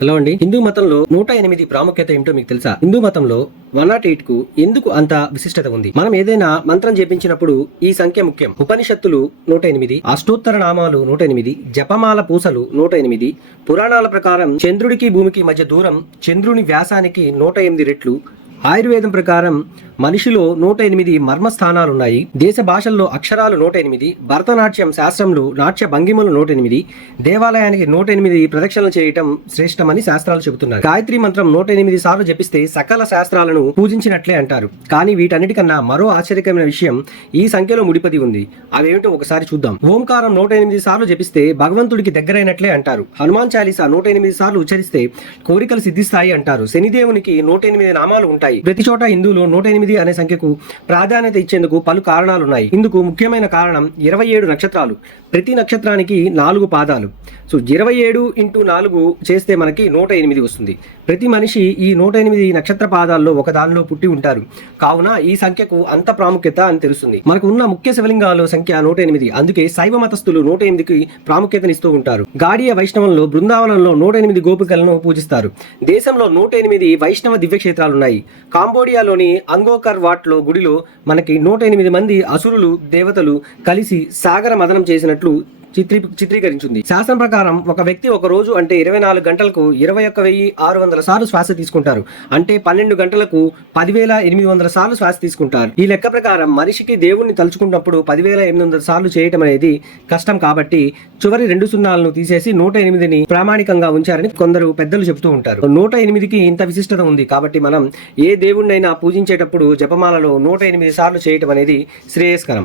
Hello అండి. హిందూ మతంలో నూట ఎనిమిది ప్రాముఖ్యత ఏమిటో మీకు తెలుసా? హిందూ మతంలో వన్ నాట్ ఎయిట్కు ఎందుకు అంత విశిష్టత ఉంది? మనం ఏదైనా మంత్రం జపించినప్పుడు ఈ సంఖ్య ముఖ్యం. ఉపనిషత్తులు నూట ఎనిమిది అష్టోత్తర నామాలు నూట ఎనిమిది జపమాల పూసలు నూట ఎనిమిది పురాణాల ప్రకారం చంద్రుడికి భూమికి మధ్య దూరం చంద్రుని వ్యాసానికి నూట ఎనిమిది రెట్లు ఆయుర్వేదం ప్రకారం మనిషిలో నూట ఎనిమిది మర్మస్థానాలు ఉన్నాయి దేశ భాషల్లో అక్షరాలు నూట ఎనిమిది భరతనాట్యం శాస్త్రంలో నాట్య భంగిమలు నూట ఎనిమిది దేవాలయానికి నూట ఎనిమిది ప్రదక్షిణలు చేయటం శ్రేష్టమని శాస్త్రాలు చెబుతున్నారు గాయత్రి మంత్రం నూట ఎనిమిది సార్లు జపిస్తే సకల శాస్త్రాలను పూజించినట్లే అంటారు. కానీ వీటన్నిటికన్నా మరో ఆశ్చర్యకరమైన విషయం ఈ సంఖ్యలో ముడిపడి ఉంది. అవేమిటో ఒకసారి చూద్దాం. ఓంకారం నూట ఎనిమిది సార్లు జపిస్తే భగవంతుడికి దగ్గరైనట్లే అంటారు. హనుమాన్ చాలీసా నూట ఎనిమిది సార్లు ఉచ్చరిస్తే కోరికలు సిద్ధిస్తాయి అంటారు. శనిదేవునికి నూట ఎనిమిది నామాలు ఉంటాయి. ప్రతి చోట హిందువులు నూట ఎనిమిది అనే సంఖ్యకు ప్రాధాన్యత ఇచ్చేందుకు పలు కారణాలున్నాయి. ఇందుకు ముఖ్యమైన కారణం ఇరవై ఏడు నక్షత్రాలు. ప్రతి నక్షత్రానికి నాలుగు పాదాలు. సో ఇరవై ఏడు ఇంటూ నాలుగు చేస్తే మనకి నూట ఎనిమిది వస్తుంది. ప్రతి మనిషి ఈ నూట ఎనిమిది నక్షత్ర పాదాల్లో ఒక దానిలో పుట్టి ఉంటారు. కావున ఈ సంఖ్యకు అంత ప్రాముఖ్యత అని తెలుస్తుంది. మనకు ఉన్న ముఖ్య శివలింగాల సంఖ్య నూట ఎనిమిది. అందుకే శైవ మతస్థులు నూట ఎనిమిదికి ప్రాముఖ్యతనిస్తూ ఉంటారు. గాడియ వైష్ణవంలో బృందావనంలో నూట ఎనిమిది గోపికలను పూజిస్తారు. దేశంలో నూట ఎనిమిది వైష్ణవ దివ్యక్షేత్రాలు ఉన్నాయి కాంబోడియాలోని అంగోకర్ వాట్లో గుడిలో మనకి నూట ఎనిమిది మంది అసురులు దేవతలు కలిసి సాగర మదనం చేసినట్లు చిత్రీ చిత్రీకరించింది. శాస్త్రం ప్రకారం ఒక వ్యక్తి ఒక రోజు అంటే ఇరవై నాలుగు గంటలకు ఇరవై ఒక్క వెయ్యి ఆరు వందల సార్లు శ్వాస తీసుకుంటారు. అంటే పన్నెండు గంటలకు పదివేల ఎనిమిది వందల సార్లు శ్వాస తీసుకుంటారు. ఈ లెక్క ప్రకారం మనిషికి దేవుణ్ణి తలుచుకున్నప్పుడు పదివేల ఎనిమిది వందల సార్లు చేయటం అనేది కష్టం కాబట్టి చివరి రెండు సున్నాలను తీసేసి నూట ఎనిమిదిని ప్రామాణికంగా ఉంచారని కొందరు పెద్దలు చెబుతూ ఉంటారు. నూట ఎనిమిదికి ఇంత విశిష్టత ఉంది కాబట్టి మనం ఏ దేవుణ్ణైనా పూజించేటప్పుడు జపమాలలో నూట ఎనిమిది సార్లు చేయటం అనేది శ్రేయస్కరం.